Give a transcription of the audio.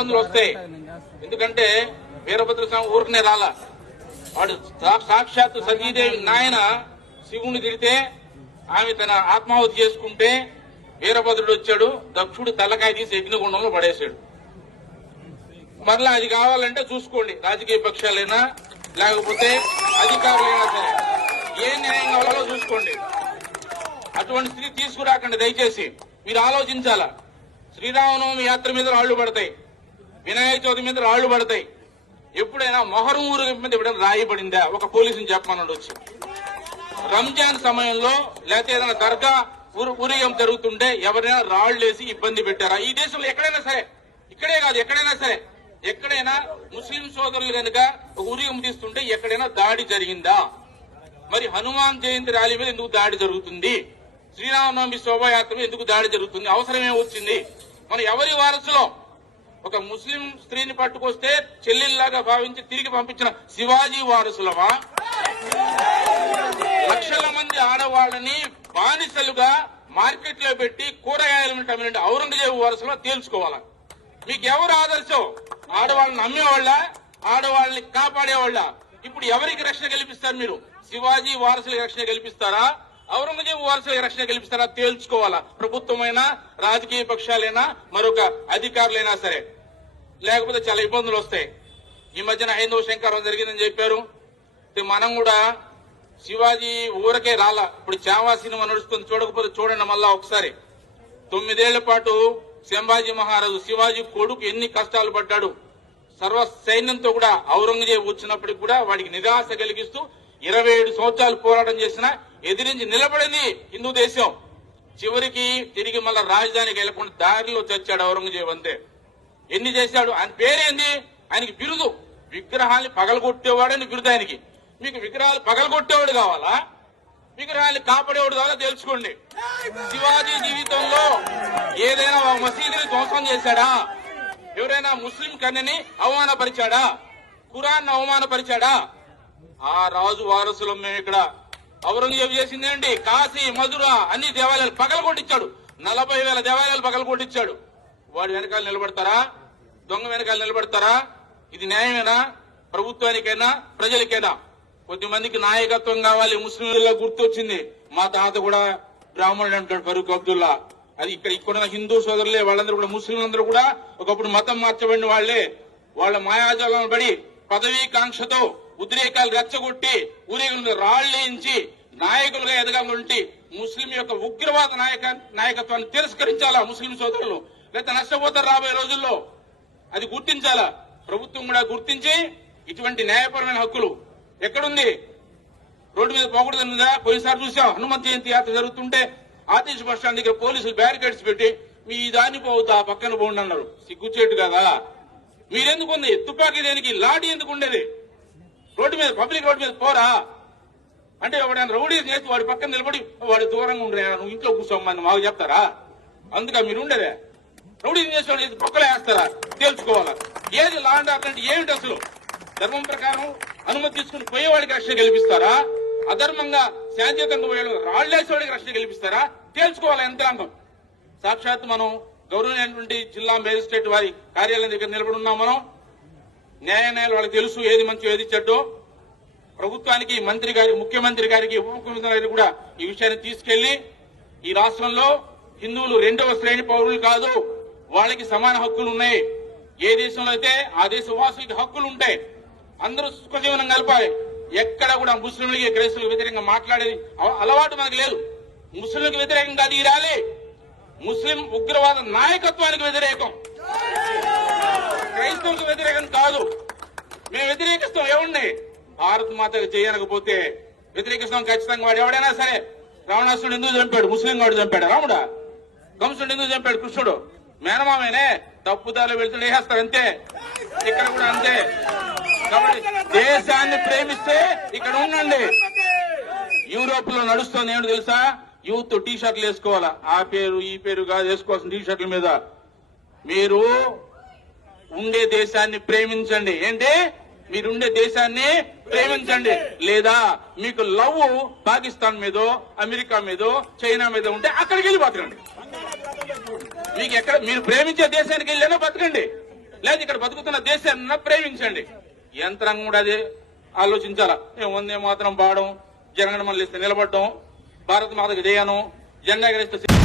ఇబ్బందులు వస్తాయి. ఎందుకంటే వీరభద్ర స్వామి ఊరికనే రాలా. వాడు సాక్షాత్తు సతీదేవి నాయన శివుని తిడితే ఆమె తన ఆత్మాహుతి చేసుకుంటే వీరభద్రుడు వచ్చాడు, దక్షుడు తలకాయ తీసి యజ్ఞగుండంలో పడేశాడు. మరలా అది కావాలంటే చూసుకోండి, రాజకీయ పక్షాలైనా లేకపోతే అధికారులైనా సరే ఏ న్యాయం కావాలో చూసుకోండి. అటువంటి స్థితి తీసుకురాకండి దయచేసి. మీరు ఆలోచించాలా. శ్రీరామనవమి యాత్ర మీద రాళ్లు పడతాయి, వినాయక చవితి మీద రాళ్లు పడతాయి. ఎప్పుడైనా మొహరం ఊరేగింపు మీద ఎప్పుడైనా రాయి పడిందా? ఒక పోలీసుని చెప్పమన్నాడు వచ్చి. రంజాన్ సమయంలో లేకపోతే ఏదైనా దర్గా ఊరేగింపు జరుగుతుంటే ఎవరైనా రాళ్లు వేసి ఇబ్బంది పెట్టారా? ఈ దేశంలో ఎక్కడైనా సరే, ఇక్కడే కాదు ఎక్కడైనా సరే, ఎక్కడైనా ముస్లిం సోదరులు కనుక ఒక ఊరేగింపు తీస్తుంటే ఎక్కడైనా దాడి జరిగిందా? మరి హనుమాన్ జయంతి ర్యాలీ మీద ఎందుకు దాడి జరుగుతుంది? శ్రీరామనవమి శోభాయాత్ర మీద ఎందుకు దాడి జరుగుతుంది? అవసరమే వచ్చింది? మన ఎవరి వారసులో ఒక ముస్లిం స్త్రీని పట్టుకొస్తే చెల్లెల్లాగా భావించి తిరిగి పంపించిన శివాజీ వారసులమా? లక్షల మంది ఆడవాళ్ళని బానిసలుగా మార్కెట్ లో పెట్టి కూరగాయలను అమ్మిన ఔరంగజేబు వారసులో తేల్చుకోవాలా. మీకు ఎవరు ఆదర్శం? ఆడవాళ్ళని అమ్మేవాళ్ళ, ఆడవాళ్ళని కాపాడేవాళ్ళ? ఇప్పుడు ఎవరికి రక్షణ కల్పిస్తారు మీరు? శివాజీ వారసులకు రక్షణ కల్పిస్తారా, ఔరంగజేబు వారసులకు రక్షణ కల్పిస్తారా? తేల్చుకోవాలా. ప్రభుత్వమైనా రాజకీయ పక్షాలైనా మరొక అధికారులైనా సరే, లేకపోతే చాలా ఇబ్బందులు వస్తాయి. ఈ మధ్యన హైందవ శంకరం జరిగిందని చెప్పారు. మనం కూడా శివాజీ ఊరకే రాలా. ఇప్పుడు చావా సినిమా నడుస్తుంది, చూడకపోతే చూడండి మళ్ళా ఒకసారి. 9 ఏళ్ల పాటు సంభాజీ మహారాజు శివాజీ కొడుకు ఎన్ని కష్టాలు పడ్డాడు. సర్వ సైన్యంతో కూడా ఔరంగజేబు వచ్చినప్పటికి కూడా వాడికి నిరాశ కలిగిస్తూ 27 సంవత్సరాలు పోరాటం చేసినా ఎదిరించి నిలబడింది హిందూ దేశం. చివరికి తిరిగి మళ్ళా రాజధానికి వెళ్లకుండా దారిలో చచ్చాడు ఔరంగజేబు. అంతే. ఎన్ని చేశాడు? ఆయన పేరేంది? ఆయనకి బిరుదు విగ్రహాన్ని పగలగొట్టేవాడని బిరుదు ఆయనకి. మీకు విగ్రహాలు పగలగొట్టేవాడు కావాలా, విగ్రహాన్ని కాపాడేవాడు కావాలా? తెలుసుకోండి. శివాజీ జీవితంలో ఏదైనా ఒక మసీదుని ధ్వంసం చేశాడా? ఎవరైనా ముస్లిం కన్యని అవమానపరిచాడా? ఖురాన్ అవమానపరిచాడా? ఆ రాజు వారసులం మేము. ఇక్కడ ఔరంగజేబు చేసిందేంటి? కాశీ, మధుర అన్ని దేవాలయాలు పగలగొట్టించాడు. 40,000 దేవాలయాలు పగలగొట్టించాడు. వాడి వెనకాల నిలబడతారా? దొంగ వెనకాల నిలబడతారా? ఇది న్యాయమేనా? ప్రభుత్వానికైనా ప్రజలకైనా? కొద్దిమందికి నాయకత్వం కావాలి. ముస్లింలలో గుర్తొచ్చింది, మా తాత కూడా బ్రాహ్మణుడు అంటాడు ఫరూక్ అబ్దుల్లా. అది ఇక్కడ హిందూ సోదరులే, వాళ్ళందరూ కూడా ముస్లింలందరూ కూడా ఒకప్పుడు మతం మార్చబడిన వాళ్లే. వాళ్ళ మాయాజాలను పడి పదవీ కాంక్షతో ఉద్రేకాలు రెచ్చగొట్టి ఊరేగింపు రాళ్లేయించి నాయకులుగా ఎదగాలంటే ముస్లిం యొక్క ఉగ్రవాద నాయకత్వాన్ని తిరస్కరించాలా ముస్లిం సోదరులు? లేకపోతే నష్టపోతారు రాబోయే రోజుల్లో. అది గుర్తించాలా. ప్రభుత్వం కూడా గుర్తించి ఇటువంటి న్యాయపరమైన హక్కులు ఎక్కడుంది? రోడ్డు మీద పోకూడదన్నదా? పోయినసారి చూసాం, హనుమంత్ జయంతి యాత్ర జరుగుతుంటే ఆర్టీసీ బస్ స్టాండ్ దగ్గర పోలీసులు బ్యారికేడ్స్ పెట్టి మీ దాన్ని పోవద్దు, ఆ పక్కన పోండి అన్నారు. సిగ్గుచేటు కదా? మీరెందుకు ఉంది? తుపాకీ దేనికి? లాఠీ ఎందుకు ఉండేది? రోడ్డు మీద, పబ్లిక్ రోడ్డు మీద పోరా అంటే ఎవడైనా రౌడీ చేసి వాడి పక్కన నిలబడి వాడు దూరంగా ఉండరే, నువ్వు ఇంట్లో కూర్చోమని మాకు చెప్తారా? అందుక మీరు ఉండేదే. రౌడీ చేసి పక్కలో వేస్తారా? తేల్చుకోవాలా. ఏది లా అండ్ ఆర్డర్ అంటే ఏమిటి అసలు? ధర్మం ప్రకారం అనుమతి తీసుకుని పోయేవాడికి రక్షణ కల్పిస్తారా? అధర్మంగా శాంతియుతంగా పోయేవాడు రాళ్లేసేవాడికి రక్షణ కల్పిస్తారా? తేల్చుకోవాలి యంత్రాంగం. సాక్షాత్ మనం గౌరవమైనటువంటి జిల్లా మేజిస్ట్రేట్ వారి కార్యాలయం దగ్గర నిలబడి ఉన్నాం. మనం న్యాయాలయాలు వాళ్ళకి తెలుసు ఏది మంచి ఏది చెడ్డో. ప్రభుత్వానికి, మంత్రి గారి, ముఖ్యమంత్రి గారికి, ఉప ముఖ్యమంత్రి గారికి కూడా ఈ విషయాన్ని తీసుకెళ్లి ఈ రాష్ట్రంలో హిందువులు 2వ శ్రేణి పౌరులు కాదు, వాళ్ళకి సమాన హక్కులు ఉన్నాయి. ఏ దేశంలో అయితే ఆ దేశ వాసులకి హక్కులు ఉంటాయి. అందరూ సుఖజీవనం కలపాలి. ఎక్కడ కూడా ముస్లింలకి, క్రైస్తవులకు వ్యతిరేకంగా మాట్లాడేది అలవాటు మనకు లేదు. ముస్లింలకు వ్యతిరేకంగా అది ర్యాలీ ముస్లిం ఉగ్రవాద నాయకత్వానికి వ్యతిరేకం, క్రైస్తవులకు వ్యతిరేకం కాదు. మేము వ్యతిరేకిస్తాం ఎవరిని? భారత్ మాతకు చేయకపోతే వ్యతిరేకిస్తాం ఖచ్చితంగా. వాడు ఎవడైనా సరే. రావణాసుడు ఎందుకు చంపాడు? ముస్లిం వాడు చంపాడు. రాముడా? కంసుడు ఎందుకు చంపాడు? కృష్ణుడు మేనమామేనే. తప్పుదారులు వెళ్తుండే వేస్తారు అంతే. ఇక్కడ కూడా అంతే. కాబట్టి దేశాన్ని ప్రేమిస్తే ఇక్కడ ఉండండి. యూరోప్ లో నడుస్తుంది ఏంటో తెలుసా? యూత్ టీ షర్ట్లు వేసుకోవాలా. ఆ పేరు ఈ పేరు కాదు వేసుకోవాల్సిన టీ షర్ట్ల మీద. మీరు ఉండే దేశాన్ని ప్రేమించండి. ఏంటి? మీరుండే దేశాన్ని ప్రేమించండి. లేదా మీకు లవ్ పాకిస్తాన్ మీదో, అమెరికా మీదో, చైనా మీద ఉంటే అక్కడికి వెళ్ళి బతకండి. మీకు ఎక్కడ మీరు ప్రేమించే దేశానికి వెళ్ళినా బతకండి. లేదు ఇక్కడ బతుకుతున్న దేశాన్ని ప్రేమించండి. యంత్రాంగం కూడా అదే ఆలోచించాలా. మేము వందే మాత్రం పాడడం, జనగణమన లిస్తే నిలబడడం, భారత మాతకు జయను, జెండా ఎగరేస్తే